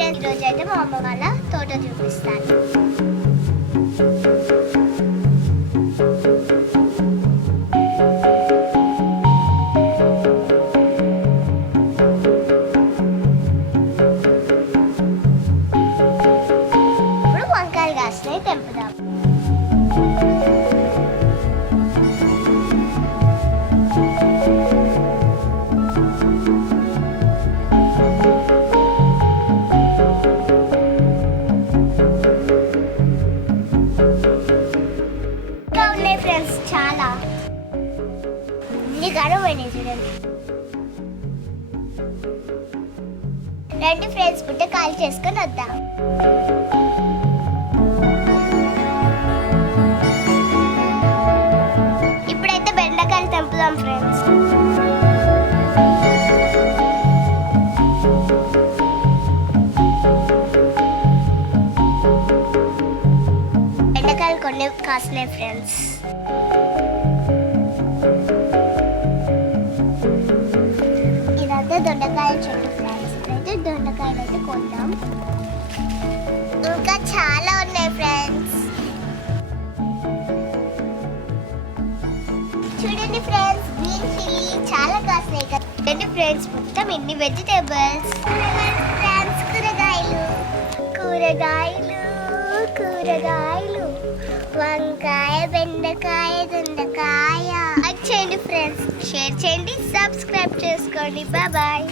Friends, ఈరోజు అయితే మా అమ్మ వాళ్ళ తోట చూపిస్తాను. ఇప్పుడు వంకాయలు కాసినాయి, తెంపుదాం. ఫ్రెండ్స్ చాలా పోయినాయి చూడండి. రండి ఫ్రెండ్స్, పుట్ట కాల్ చేసుకొని వద్దాం. ఇప్పుడైతే బెండకాయలు తెంపుదాం ఫ్రెండ్స్. బెండకాయలు కొన్ని కాసినాయి ఫ్రెండ్స్. ఇదంతా దొండకాయల చెట్టు ఫ్రెండ్స్. అయితే దొండకాయలు అయితే కొందాం. ఇంకా చాలా ఉన్నాయి ఫ్రెండ్స్. చూడండి ఫ్రెండ్స్, గ్రీన్ చిల్లీ చాలా కాసినాయి కదా. చూడండి ఫ్రెండ్స్, మొత్తం ఇన్ని వెజిటేబుల్స్. ఫ్రెండ్స్, కూరగాయలు కూరగాయలు కూరగాయలు, వంకాయ, బెండకాయ, దొండకాయ. లైక్ చేయండి ఫ్రెండ్స్, షేర్ చేయండి, సబ్స్క్రైబ్ చేసుకోండి. Bye bye.